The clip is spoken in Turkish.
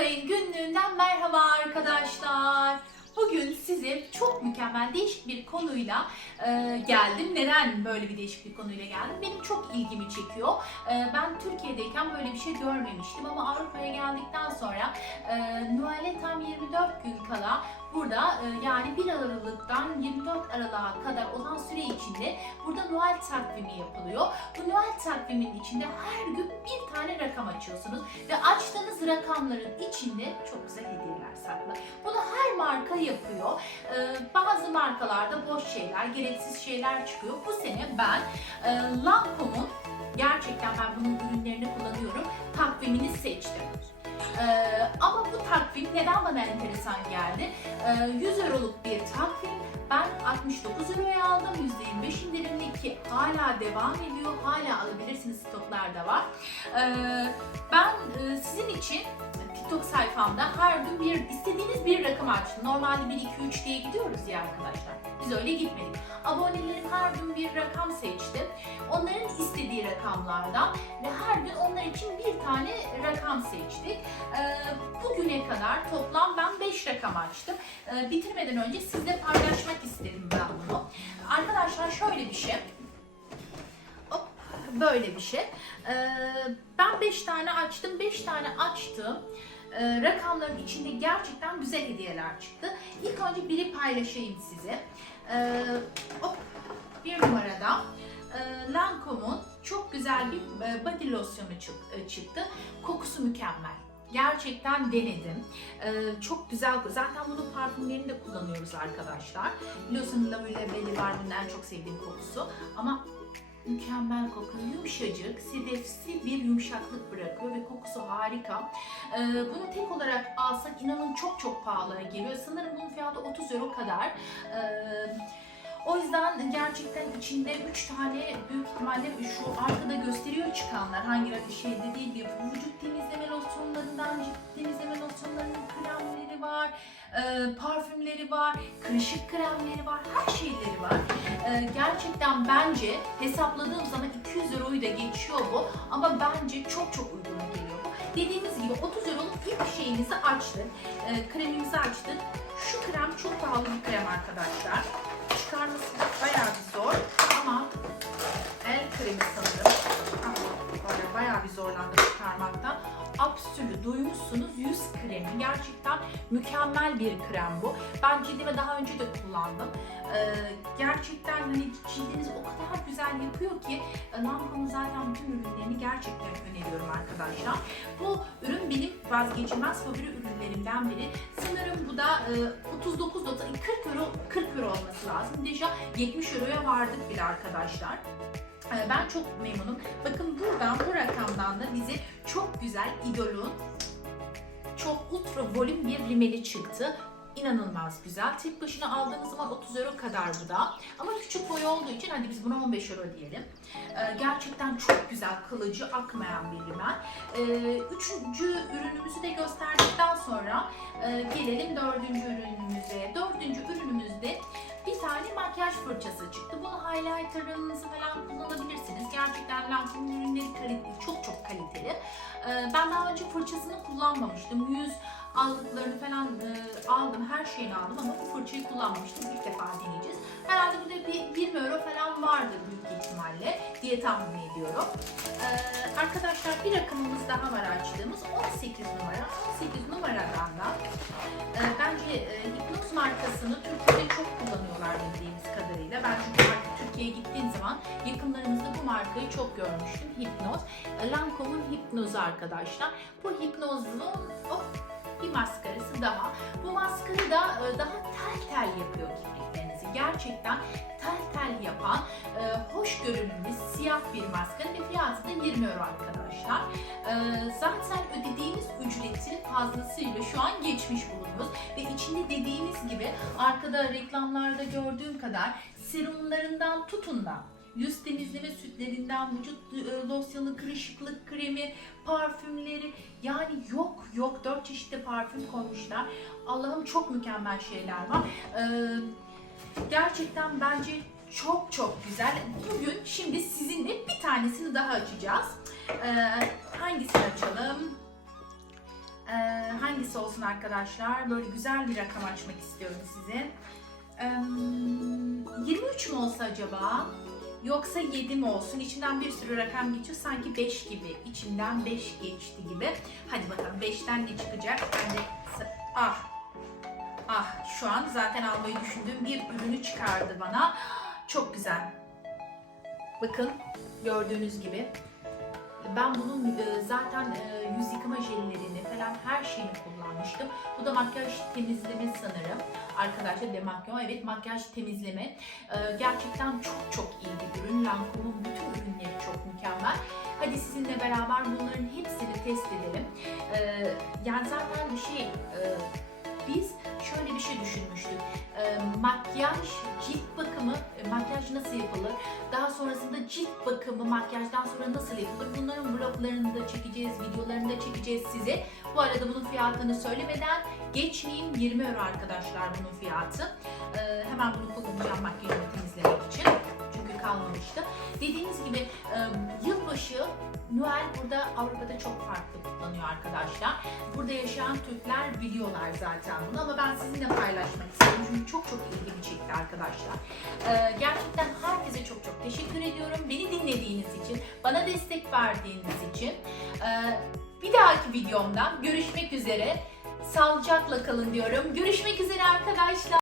Berkay'ın günlüğünden merhaba arkadaşlar. Bugün size çok mükemmel değişik bir konuyla e, geldim. Neden böyle bir değişik bir konuyla geldim? Benim çok ilgimi çekiyor. E, ben Türkiye'deyken böyle bir şey görmemiştim ama Avrupa'ya geldikten sonra e, Noel'e tam 24 gün kala burada e, yani 1 Aralık'tan 24 Aralık'a kadar olan süre içinde burada Noel takvimi yapılıyor. Bu Noel takviminin içinde her gün bir tane rakam açıyorsunuz ve açtığınız rakamların içinde çok güzel hediyeler saklı. Bunu her marka yapıyor. Ee, bazı markalarda boş şeyler, gereksiz şeyler çıkıyor. Bu sene ben e, Lancome'un gerçekten ben bunun ürünlerini kullanıyorum. Takvimini seçtim. Ee, ama bu takvim neden bana enteresan geldi? Ee, 100 euroluk bir takvim. Ben 69 euroya aldım. %25 indirimli ki hala devam ediyor. Hala alabilirsiniz stoklarda var. Ee, ben e, sizin için TikTok sayfamda her gün açtım. Normalde 1, 2, 3 diye gidiyoruz ya arkadaşlar. Biz öyle gitmedik. Abonelerim her gün bir rakam seçti. Onların istediği rakamlardan ve her gün onlar için bir tane rakam seçtik. Ee, bugüne kadar toplam ben 5 rakam açtım. Ee, bitirmeden önce sizle paylaşmak istedim ben bunu. Arkadaşlar şöyle bir şey. Böyle bir şey. Ee, ben 5 tane açtım. 5 tane açtım. Ee, rakamların içinde gerçekten güzel hediyeler çıktı. İlk önce biri paylaşayım size. Ee, hop, bir numarada e, Lancome'un çok güzel bir e, body losyonu e, çıktı. Kokusu mükemmel. Gerçekten denedim. Ee, çok güzel. Zaten bunun parfümlerini de kullanıyoruz arkadaşlar. Biliyorsunuz Lavue Belli var bunun en çok sevdiğim kokusu. Ama mükemmel kokuyor. Yumuşacık, sedefsi bir yumuşaklık bırakıyor ve kokusu harika. Ee, bunu tek olarak alsak inanın çok çok pahalıya geliyor. Sanırım bunun fiyatı 30 euro kadar. Ee, o yüzden gerçekten içinde 3 tane büyük ihtimalle şu arkada gösteriyor çıkanlar hangi şeyde değil diye vücut temizleme losyonlarından cilt temizleme losyonlarının kremleri var, e, parfümleri var, kırışık kremleri var, her şeyleri var. E, gerçekten bence hesapladığım zaman 200 euroyu da geçiyor bu ama bence çok çok uyguna geliyor bu. Dediğimiz gibi 30 euroluk ilk şeyimizi açtık, e, kremimizi açtık. Şu krem çok pahalı bir krem arkadaşlar. Çıkarması bayağı bir zor ama el kremi sanırım. Bayağı bir zorlandım çıkarmaktan. Absolü duymuşsunuz yüz kremi. Gerçekten mükemmel bir krem bu. Ben cildime daha önce de kullandım. Ee, gerçekten hani cildinizi o kadar güzel yapıyor ki e, Lancome'un zaten bütün ürünlerini gerçekten öneriyorum arkadaşlar. Bu ürün benim vazgeçilmez favori ürünlerimden biri. Sanırım bu da e, 39 dota 40 euro 40 euro olması lazım. Deja 70 euroya vardık bile arkadaşlar. Ee, Ben çok memnunum. Bakın buradan bu rakamdan da bize çok güzel idolun çok ultra volüm bir rimeli çıktı. İnanılmaz güzel. Tek başına aldığınız zaman 30 euro kadar bu da. Ama küçük boy olduğu için hadi biz buna 15 euro diyelim. Ee, gerçekten çok güzel, kalıcı, akmayan bir rimel. Ee, üçüncü ürünümüzü de gösterdikten sonra e, gelelim dördüncü ürünümüze. Dördüncü ürünümüzde bir tane makyaj fırçası çıktı. Bunu highlighter'ınızı falan kullanabilirsiniz. Gerçekten Lancome'un ürünleri kaliteli, çok çok kaliteli. Ee, ben daha önce fırçasını kullanmamıştım. Yüz aldıklarını falan e, aldım, her şeyini aldım ama bu fırçayı kullanmamıştım. İlk defa deneyeceğiz. Herhalde bu da bir 20 euro falan vardır büyük ihtimalle diye tahmin ediyorum. Ee, arkadaşlar bir rakamımız daha var açtığımız 18 numara. 18 numaradan da e, bence e, Hipnoz markasını Türkiye'de çok kullanıyorlar bildiğimiz kadarıyla. Ben çünkü artık Türkiye'ye gittiğim zaman yakınlarımızda bu markayı çok görmüştüm. Hipnoz. E, Lancome'un Hipnoz'u arkadaşlar. Bu Hipnoz'un hop, bir maskarası daha. Bu maskarı da e, daha tel tel yapıyor kirpiklerinizi. Gerçekten tel tel yapan e, hoş görünümlü siyah bir maskara ve fiyatı da 20 euro arkadaşlar. E, zaten ödediğiniz ücretin fazlasıyla şu an geçmiş bulunuyoruz. Ve içinde dediğimiz gibi arkada reklamlarda gördüğüm kadar serumlarından tutun da yüz temizleme sütlerinden vücut e, losyonu, kırışıklık kremi, parfümleri yani yok yok dört çeşitli parfüm koymuşlar. Allah'ım çok mükemmel şeyler var. Ee, gerçekten bence çok çok güzel. Bugün şimdi sizinle bir tanesini daha açacağız. Ee, hangisini açalım? Ee, hangisi olsun arkadaşlar? Böyle güzel bir rakam açmak istiyorum sizin. Ee, 23 mü olsa acaba? Yoksa 7 mi olsun? İçinden bir sürü rakam geçiyor. Sanki 5 gibi. İçinden 5 geçti gibi. Hadi bakalım 5'ten ne çıkacak? Ben de... Ah! Ah! Şu an zaten almayı düşündüğüm bir ürünü çıkardı bana. Çok güzel. Bakın gördüğünüz gibi. Ben bunun e, zaten e, yüz yıkama jellerini falan her şeyini kullanmıştım. Bu da makyaj temizleme sanırım. Arkadaşlar demakyo evet makyaj temizleme. E, Gerçekten çok çok iyi bir ürün. Lancome'un bütün ürünleri çok mükemmel. Hadi sizinle beraber bunların hepsini test edelim. Yani zaten bir şey biz şöyle bir şey düşünmüştük. E, Makyaj, cilt bakımı, e, makyaj nasıl yapılır? Daha sonrasında cilt bakımı makyajdan sonra nasıl yapılır? Bunların vloglarını da çekeceğiz, videolarını da çekeceğiz size. Bu arada bunun fiyatını söylemeden geçmeyeyim 20 euro arkadaşlar bunun fiyatı. Ee, hemen bunu kullanacağım makyajımı temizlemek için. Kalmamıştı. Dediğiniz gibi yılbaşı Noel burada Avrupa'da çok farklı kutlanıyor arkadaşlar. Burada yaşayan Türkler biliyorlar zaten bunu ama ben sizinle paylaşmak istedim çünkü çok çok ilgimi çekti arkadaşlar. Gerçekten herkese çok çok teşekkür ediyorum. Beni dinlediğiniz için, bana destek verdiğiniz için. Bir dahaki videomda görüşmek üzere. Sağlıcakla kalın diyorum. Görüşmek üzere arkadaşlar.